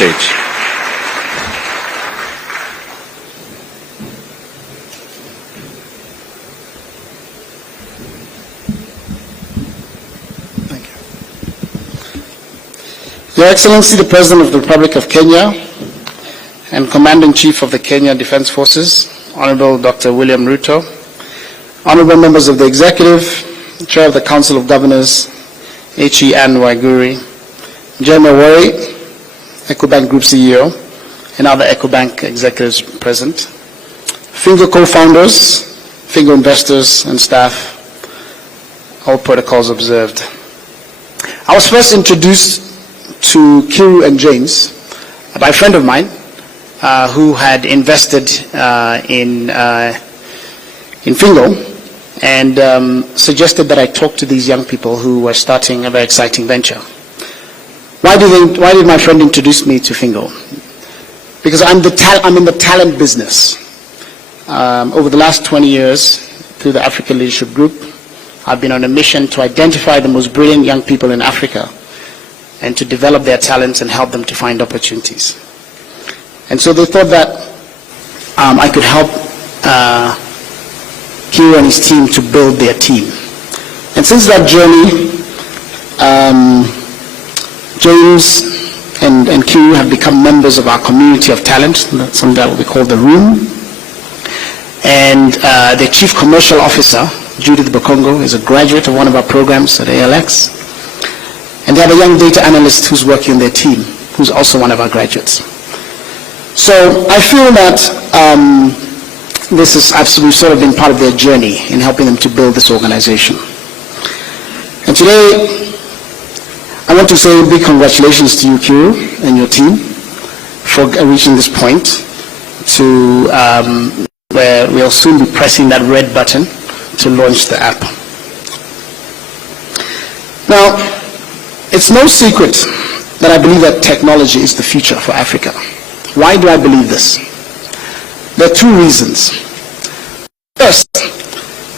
stage. Your Excellency, the President of the Republic of Kenya and Commander-in-Chief of the Kenya Defense Forces, Honorable Dr. William Ruto, Honorable members of the Executive, Chair of the Council of Governors, H.E. Ann Waiguri, Jeremy Wari, EcoBank Group CEO, and other EcoBank executives present, Fingo co-founders, Fingo investors and staff, all protocols observed. I was first introduced to Kiru and James by a friend of mine who had invested in Fingo and suggested that I talk to these young people who were starting a very exciting venture. Why did my friend introduce me to Fingo? Because I'm in the talent business. Over the last 20 years, through the African Leadership Group, I've been on a mission to identify the most brilliant young people in Africa and to develop their talents and help them to find opportunities. And so they thought that I could help Kiru and his team to build their team. And since that journey, James and Kiru have become members of our community of talent, something that we call the Room. And their Chief Commercial Officer, Judith Bakongo, is a graduate of one of our programs at ALX. And they have a young data analyst who's working on their team, who's also one of our graduates. So I feel that this is absolutely sort of been part of their journey in helping them to build this organization. And today, I want to say a big congratulations to you, Kiru, and your team for reaching this point to where we'll soon be pressing that red button to launch the app. Now, it's no secret that I believe that technology is the future for Africa. Why do I believe this? There are two reasons. First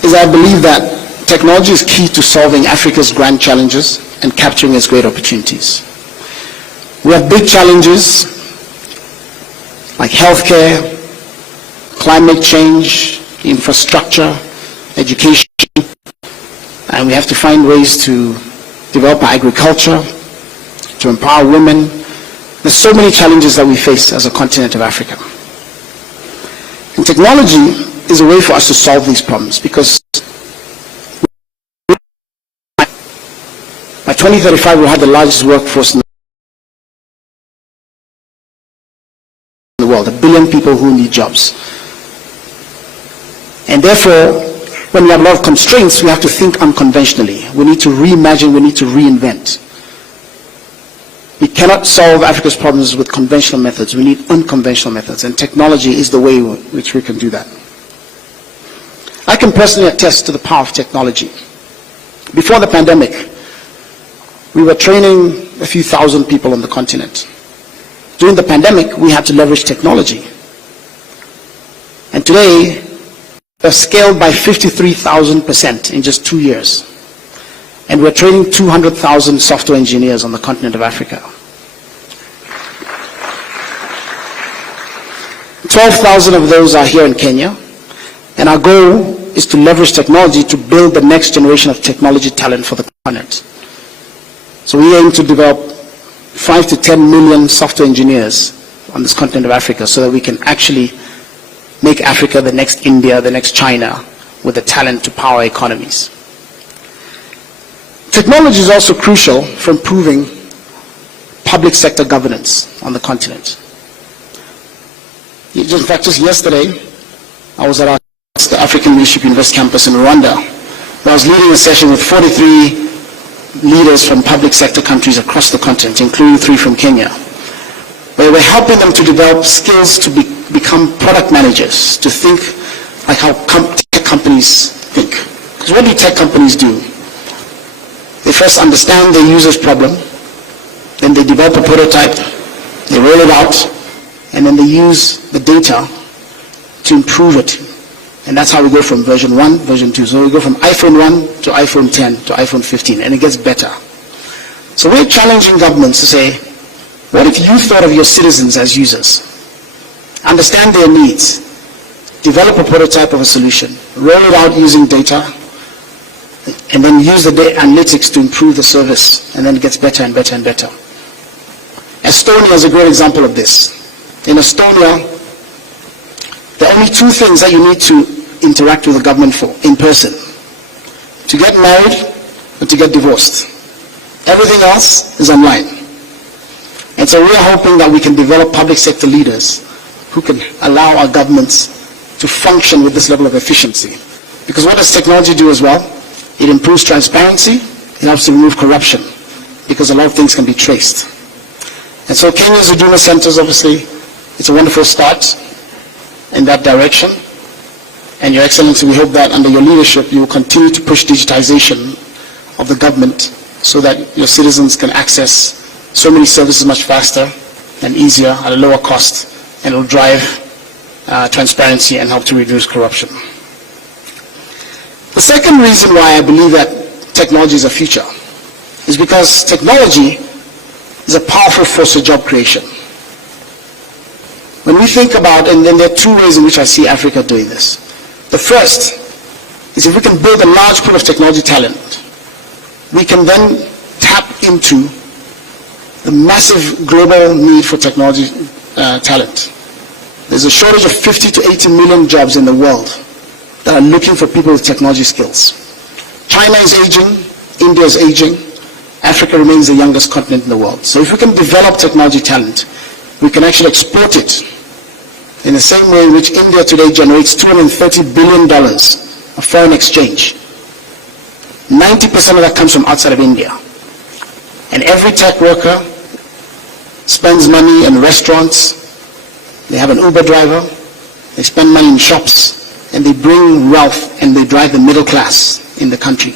is I believe that technology is key to solving Africa's grand challenges and capturing its great opportunities. We have big challenges like healthcare, climate change, infrastructure, education, and we have to find ways to develop our agriculture, to empower women. There's so many challenges that we face as a continent of Africa. And technology is a way for us to solve these problems because by 2035 we'll have the largest workforce in the world, 1 billion people who need jobs. And therefore, when we have a lot of constraints, we have to think unconventionally. We need to reimagine, we need to reinvent. We cannot solve Africa's problems with conventional methods. We need unconventional methods, and technology is the way in which we can do that. I can personally attest to the power of technology. Before the pandemic, we were training a few thousand people on the continent. During the pandemic, we had to leverage technology. And today, they've scaled by 53,000% in just 2 years. And we're training 200,000 software engineers on the continent of Africa. 12,000 of those are here in Kenya. And our goal is to leverage technology to build the next generation of technology talent for the continent. So we aim to develop 5 to 10 million software engineers on this continent of Africa so that we can actually make Africa the next India, the next China, with the talent to power economies. Technology is also crucial for improving public sector governance on the continent. In fact, just yesterday, I was at the African Leadership University campus in Rwanda, where I was leading a session with 43 leaders from public sector countries across the continent, including 3 from Kenya, where we're helping them to develop skills to become product managers, to think like how tech companies think. Because what do tech companies do? They first understand the user's problem, then they develop a prototype, they roll it out, and then they use the data to improve it. And that's how we go from version 1, version 2. So we go from iPhone 1 to iPhone 10 to iPhone 15, and it gets better. So we're challenging governments to say, What if you thought of your citizens as users? Understand their needs, develop a prototype of a solution, roll it out using data, and then use the analytics to improve the service, and then it gets better and better and better. Estonia is a great example of this. In Estonia, there are only two things that you need to interact with the government for in person: to get married and to get divorced. Everything else is online. And so we are hoping that we can develop public sector leaders who can allow our governments to function with this level of efficiency. Because what does technology do as well? It improves transparency, it helps to remove corruption, because a lot of things can be traced. And so Kenya's Huduma centers, obviously, it's a wonderful start in that direction. And Your Excellency, we hope that under your leadership, you will continue to push digitization of the government so that your citizens can access so many services much faster and easier at a lower cost, and it will drive transparency and help to reduce corruption. The second reason why I believe that technology is a future is because technology is a powerful force of job creation. When we think about, and then there are two ways in which I see Africa doing this. The first is if we can build a large pool of technology talent, we can then tap into the massive global need for technology talent. There's a shortage of 50 to 80 million jobs in the world that are looking for people with technology skills. China is aging, India is aging, Africa remains the youngest continent in the world. So if we can develop technology talent, we can actually export it in the same way in which India today generates $230 billion of foreign exchange. 90% of that comes from outside of India. And every tech worker spends money in restaurants, they have an Uber driver, they spend money in shops, and they bring wealth and they drive the middle class in the country.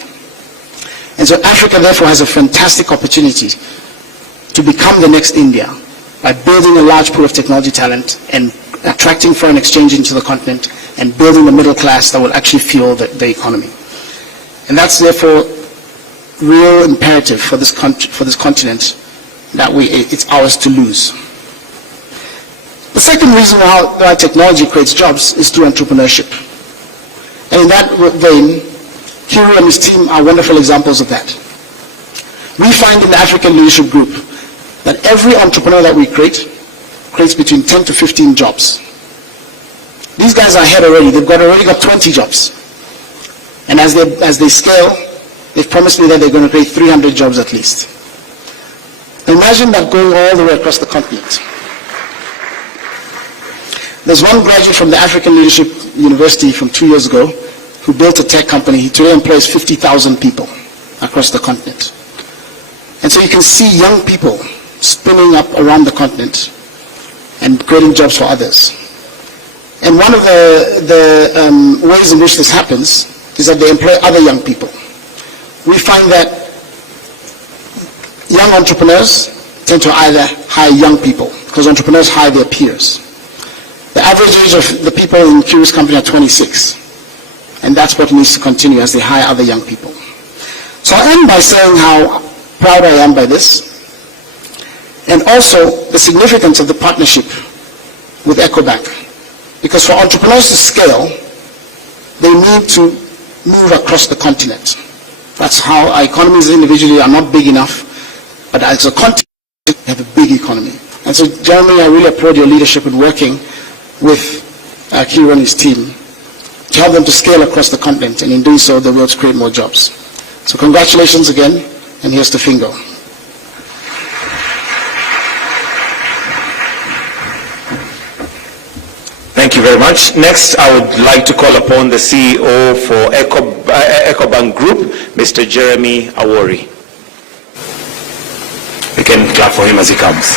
And so Africa therefore has a fantastic opportunity to become the next India by building a large pool of technology talent and attracting foreign exchange into the continent and building the middle class that will actually fuel the economy. And that's therefore real imperative for this continent that it's ours to lose. The second reason why technology creates jobs is through entrepreneurship. And in that vein, Kiru and his team are wonderful examples of that. We find in the African Leadership Group that every entrepreneur that we creates between 10 to 15 jobs. These guys are ahead already. They've already got 20 jobs. And as they scale, they've promised me that they're going to create 300 jobs at least. Imagine that going all the way across the continent. There's one graduate from the African Leadership University from 2 years ago who built a tech company. He today employs 50,000 people across the continent. And so you can see young people spinning up around the continent and creating jobs for others. And one of the ways in which this happens is that they employ other young people. We find that young entrepreneurs tend to either hire young people, because entrepreneurs hire their peers. The average age of the people in Kiru's company are 26. And that's what needs to continue as they hire other young people. So I'll end by saying how proud I am by this, and also the significance of the partnership with EcoBank. Because for entrepreneurs to scale, they need to move across the continent. That's how our economies individually are not big enough, but as a continent, we have a big economy. And so, Jeremy, I really applaud your leadership in working with Kiru and his team to help them to scale across the continent, and in doing so, they will create more jobs. So congratulations again, and here's to Fingo. Thank you very much. Next, I would like to call upon the CEO for EcoBank Group, Mr. Jeremy Awori. We can clap for him as he comes.